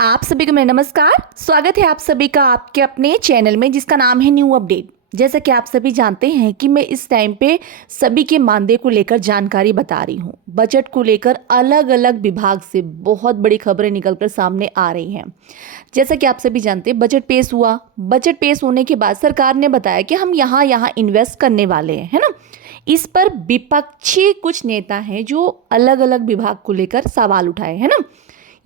आप सभी को मेरा नमस्कार। स्वागत है आप सभी का आपके अपने चैनल में जिसका नाम है न्यू अपडेट। जैसा कि आप सभी जानते हैं कि मैं इस टाइम पे सभी के मानदेय को लेकर जानकारी बता रही हूँ। बजट को लेकर अलग अलग विभाग से बहुत बड़ी खबरें निकलकर सामने आ रही हैं। जैसा कि आप सभी जानते हैं बजट पेश हुआ। बजट पेश होने के बाद सरकार ने बताया कि हम यहाँ यहाँ इन्वेस्ट करने वाले हैं, है ना। इस पर विपक्षी कुछ नेता हैं जो अलग अलग विभाग को लेकर सवाल उठाए, है ना।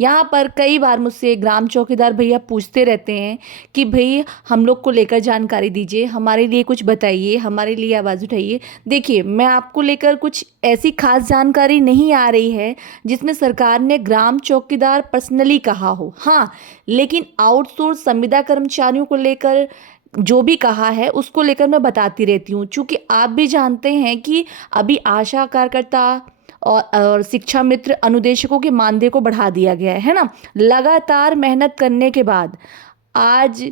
यहाँ पर कई बार मुझसे ग्राम चौकीदार भैया पूछते रहते हैं कि भाई हम लोग को लेकर जानकारी दीजिए, हमारे लिए कुछ बताइए, हमारे लिए आवाज़ उठाइए। देखिए, मैं आपको लेकर कुछ ऐसी खास जानकारी नहीं आ रही है जिसमें सरकार ने ग्राम चौकीदार पर्सनली कहा हो। हाँ, लेकिन आउटसोर्स संविदा कर्मचारियों को लेकर जो भी कहा है उसको लेकर मैं बताती रहती हूँ, क्योंकि आप भी जानते हैं कि अभी आशा कार्यकर्ता और शिक्षा मित्र अनुदेशकों के मानदेय को बढ़ा दिया गया है ना। लगातार मेहनत करने के बाद आज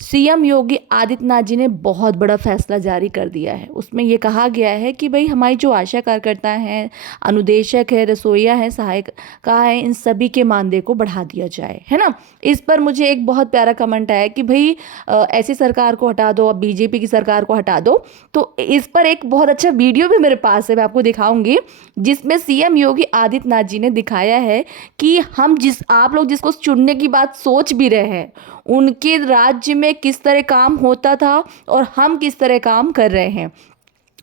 सीएम योगी आदित्यनाथ जी ने बहुत बड़ा फैसला जारी कर दिया है। उसमें ये कहा गया है कि भाई हमारी जो आशा कार्यकर्ता हैं, अनुदेशक है, रसोइया है, सहायिका है, इन सभी के मानदेय को बढ़ा दिया जाए, है ना। इस पर मुझे एक बहुत प्यारा कमेंट आया कि भाई ऐसी सरकार को हटा दो, अब बीजेपी की सरकार को हटा दो। तो इस पर एक बहुत अच्छा वीडियो भी मेरे पास है, मैं आपको दिखाऊंगी, जिसमें सीएम योगी आदित्यनाथ जी ने दिखाया है कि आप लोग जिसको चुनने की बात सोच भी रहे हैं उनके राज्य में किस तरह काम होता था और हम किस तरह काम कर रहे हैं।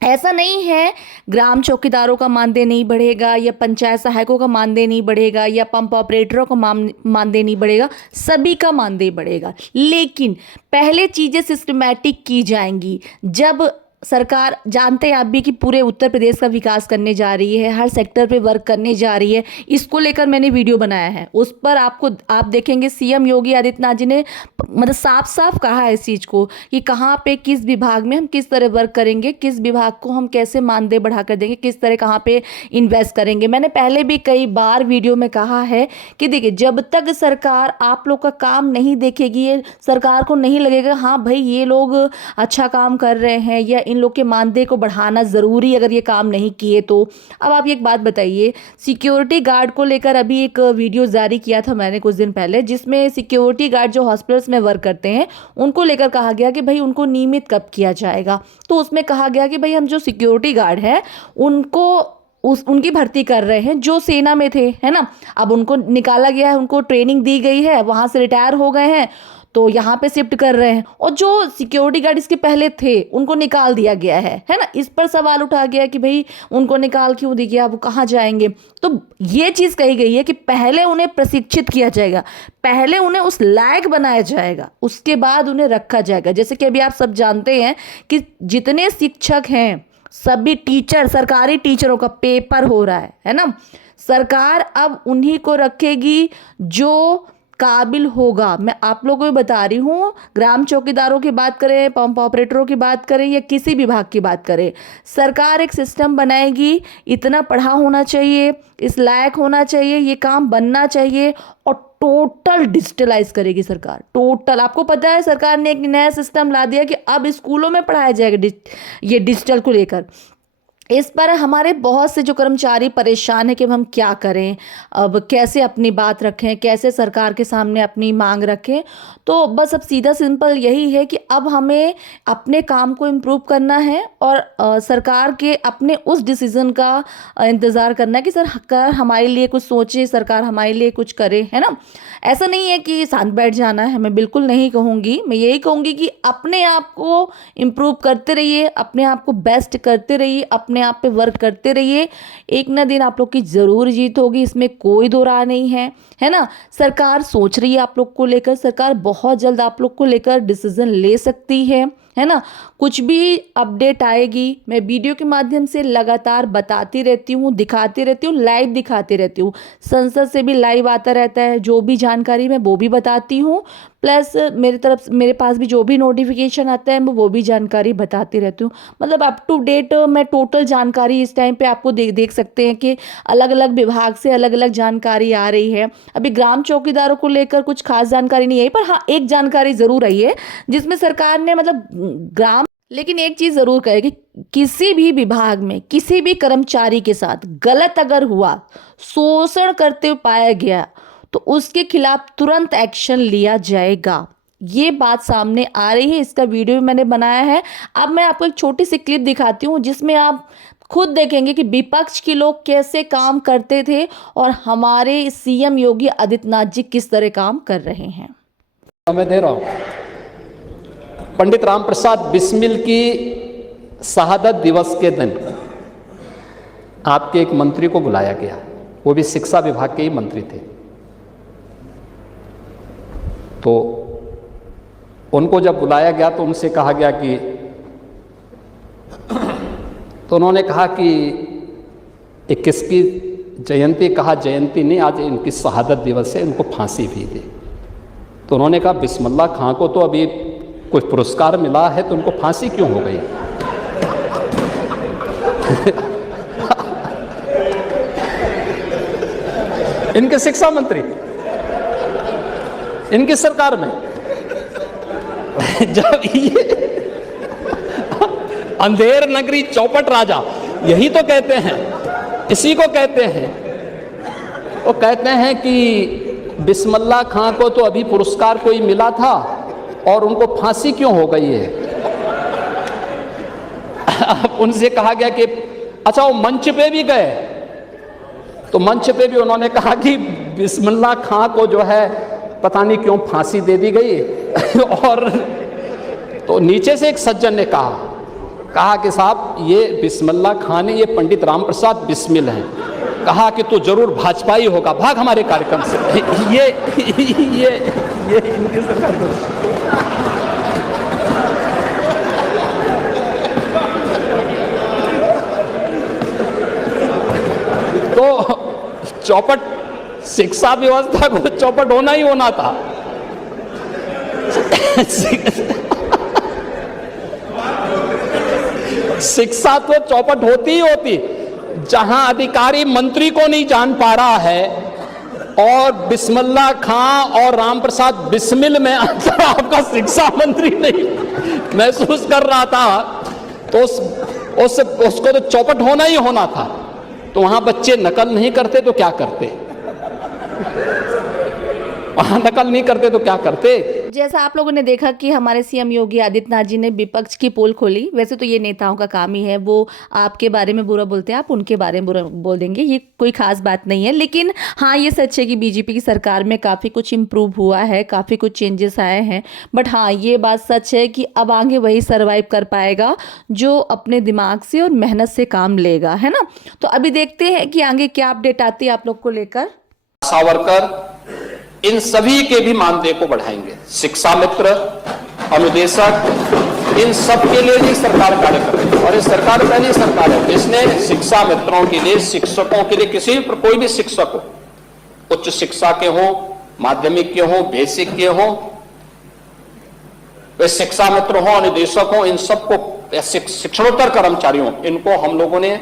ऐसा नहीं है ग्राम चौकीदारों का मानदेय नहीं बढ़ेगा या पंचायत सहायकों का मानदेय नहीं बढ़ेगा या पंप ऑपरेटरों का मानदेय नहीं बढ़ेगा, सभी का मानदेय बढ़ेगा। लेकिन पहले चीज़ें सिस्टमैटिक की जाएंगी। जब सरकार, जानते हैं आप भी कि पूरे उत्तर प्रदेश का विकास करने जा रही है, हर सेक्टर पे वर्क करने जा रही है, इसको लेकर मैंने वीडियो बनाया है। उस पर आप देखेंगे सीएम योगी आदित्यनाथ जी ने मतलब साफ साफ कहा है इस चीज़ को कि कहाँ पे किस विभाग में हम किस तरह वर्क करेंगे, किस विभाग को हम कैसे मानदेय बढ़ा कर देंगे, किस तरह कहाँ पे इन्वेस्ट करेंगे। मैंने पहले भी कई बार वीडियो में कहा है कि देखिए, जब तक सरकार आप लोग का काम नहीं देखेगी, ये सरकार को नहीं लगेगा हाँ भाई ये लोग अच्छा काम कर रहे हैं या इन लोग के मानदेय को बढ़ाना ज़रूरी, अगर ये काम नहीं किए तो। अब आप एक बात बताइए, सिक्योरिटी गार्ड को लेकर अभी एक वीडियो जारी किया था मैंने कुछ दिन पहले, जिसमें सिक्योरिटी गार्ड जो हॉस्पिटल्स में वर्क करते हैं उनको लेकर कहा गया कि भाई उनको नियमित कब किया जाएगा। तो उसमें कहा गया कि भाई हम जो सिक्योरिटी गार्ड हैं उनको उनकी भर्ती कर रहे हैं जो सेना में थे, है ना। अब उनको निकाला गया है, उनको ट्रेनिंग दी गई है, वहाँ से रिटायर हो गए हैं तो यहाँ पे शिफ्ट कर रहे हैं, और जो सिक्योरिटी गार्ड इसके पहले थे उनको निकाल दिया गया है ना। इस पर सवाल उठा गया कि भाई उनको निकाल क्यों दिया गया, वो कहाँ जाएंगे। तो ये चीज़ कही गई है कि पहले उन्हें प्रशिक्षित किया जाएगा, पहले उन्हें उस लायक बनाया जाएगा, उसके बाद उन्हें रखा जाएगा। जैसे कि अभी आप सब जानते हैं कि जितने शिक्षक हैं, सभी टीचर, सरकारी टीचरों का पेपर हो रहा है ना। सरकार अब उन्हीं को रखेगी जो काबिल होगा। मैं आप लोगों को बता रही हूँ, ग्राम चौकीदारों की बात करें, पंप ऑपरेटरों की बात करें या किसी विभाग की बात करें, सरकार एक सिस्टम बनाएगी, इतना पढ़ा होना चाहिए, इस लायक होना चाहिए, ये काम बनना चाहिए, और टोटल डिजिटलाइज करेगी सरकार। टोटल, आपको पता है सरकार ने एक नया सिस्टम ला दिया कि अब स्कूलों में पढ़ाया जाएगा ये डिजिटल को लेकर। इस पर हमारे बहुत से जो कर्मचारी परेशान है कि हम क्या करें, अब कैसे अपनी बात रखें, कैसे सरकार के सामने अपनी मांग रखें। तो बस अब सीधा सिंपल यही है कि अब हमें अपने काम को इम्प्रूव करना है और सरकार के अपने उस डिसीज़न का इंतज़ार करना है कि सरकार हमारे लिए कुछ सोचे, सरकार हमारे लिए कुछ करे, है ना। ऐसा नहीं है कि शांत बैठ जाना है, मैं बिल्कुल नहीं कहूँगी। मैं यही कहूँगी कि अपने आप को इम्प्रूव करते रहिए, अपने आप को बेस्ट करते रहिए, अपने आप पे वर्क करते रहिए। एक ना दिन आप लोग की ज़रूर जीत होगी, इसमें कोई दो राय नहीं है ना। सरकार सोच रही है आप लोग को लेकर, सरकार बहुत जल्द आप लोग को लेकर डिसीजन ले सकती है ना। कुछ भी अपडेट आएगी मैं वीडियो के माध्यम से लगातार बताती रहती हूँ, दिखाती रहती हूँ, लाइव दिखाती रहती हूँ। संसद से भी लाइव आता रहता है, जो भी जानकारी मैं वो भी बताती हूँ, प्लस मेरे पास भी जो भी नोटिफिकेशन आता है मैं वो भी जानकारी बताती रहती हूँ। मतलब अप टू डेट मैं टोटल जानकारी इस टाइम पे आपको देख सकते हैं कि अलग अलग विभाग से अलग अलग जानकारी आ रही है। अभी ग्राम चौकीदारों को लेकर कुछ खास जानकारी नहीं आई, पर हाँ एक जानकारी ज़रूर आई है जिसमें सरकार ने मतलब ग्राम, लेकिन एक चीज़ ज़रूर कहे कि किसी भी विभाग में किसी भी कर्मचारी के साथ गलत अगर हुआ, शोषण करते हुए पाया गया, तो उसके खिलाफ तुरंत एक्शन लिया जाएगा। ये बात सामने आ रही है, इसका वीडियो भी मैंने बनाया है। अब मैं आपको एक छोटी सी क्लिप दिखाती हूँ जिसमें आप खुद देखेंगे कि विपक्ष के लोग कैसे काम करते थे और हमारे सीएम योगी आदित्यनाथ जी किस तरह काम कर रहे हैं। मैं दे रहा हूं, पंडित राम प्रसाद बिस्मिल की शहादत दिवस के दिन आपके एक मंत्री को बुलाया गया, वो भी शिक्षा विभाग के ही मंत्री थे। तो उनको जब बुलाया गया तो उनसे कहा गया कि, तो उन्होंने कहा कि ये किसकी जयंती, कहा जयंती नहीं, आज इनकी शहादत दिवस है, इनको फांसी भी दे। तो उन्होंने कहा बिस्मिल्लाह खां को तो अभी कोई पुरस्कार मिला है तो उनको फांसी क्यों हो गई? इनके शिक्षा मंत्री इनकी सरकार में जब ये अंधेर नगरी चौपट राजा, यही तो कहते हैं, इसी को कहते हैं। वो कहते हैं कि बिस्मिल्लाह खां को तो अभी पुरस्कार कोई मिला था और उनको फांसी क्यों हो गई है? उनसे कहा गया कि अच्छा वो मंच पे भी गए, तो मंच पे भी उन्होंने कहा कि बिस्मिल्लाह खां को जो है पता नहीं क्यों फांसी दे दी गई। और तो नीचे से एक सज्जन ने कहा कि साहब ये बिस्मिल्लाह खां ने, ये पंडित राम प्रसाद बिस्मिल हैं, कहा कि तू जरूर भाजपाई होगा, भाग हमारे कार्यक्रम से। ये इनकी सरकार। तो चौपट, शिक्षा व्यवस्था को चौपट होना ही होना था। शिक्षा तो चौपट होती ही होती। जहां अधिकारी मंत्री को नहीं जान पा रहा है और बिस्मिल्लाह खां और राम प्रसाद बिस्मिल में आपका शिक्षा मंत्री नहीं महसूस कर रहा था, तो उसको तो चौपट होना ही होना था। तो वहां बच्चे नकल नहीं करते तो क्या करते? वहां नकल नहीं करते तो क्या करते? जैसा आप लोगों ने देखा कि हमारे सीएम योगी आदित्यनाथ जी ने विपक्ष की पोल खोली। वैसे तो ये नेताओं का काम ही है, वो आपके बारे में बुरा बोलते हैं, आप उनके बारे में बुरा बोल देंगे, ये कोई खास बात नहीं है। लेकिन हाँ, ये सच है कि बीजेपी की सरकार में काफ़ी कुछ इम्प्रूव हुआ है, काफ़ी कुछ चेंजेस आए हैं। बट हाँ, ये बात सच है कि अब आगे वही सर्वाइव कर पाएगा जो अपने दिमाग से और मेहनत से काम लेगा, है ना। तो अभी देखते हैं कि आगे क्या अपडेट आती है आप लोग को लेकर। सावरकर इन सभी के भी मानदेय को बढ़ाएंगे। शिक्षा मित्र, अनुदेशक, इन सब के लिए भी सरकार कार्य कर रही है। और ये सरकार पहली सरकार है जिसने शिक्षा मित्रों के लिए, शिक्षकों के लिए, किसी भी कोई भी शिक्षक हो, उच्च शिक्षा के हो, माध्यमिक के हो, बेसिक के हो, वे शिक्षा मित्र हो, अनुदेशक हो, इन सबको, शिक्षणोत्तर कर्मचारियों, इनको हम लोगों ने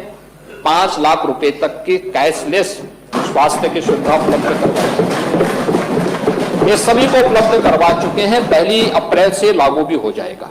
5 लाख रुपए तक की कैशलेस स्वास्थ्य की सुविधा उपलब्ध करवाई। ये सभी को उपलब्ध करवा चुके हैं, 1 अप्रैल से लागू भी हो जाएगा।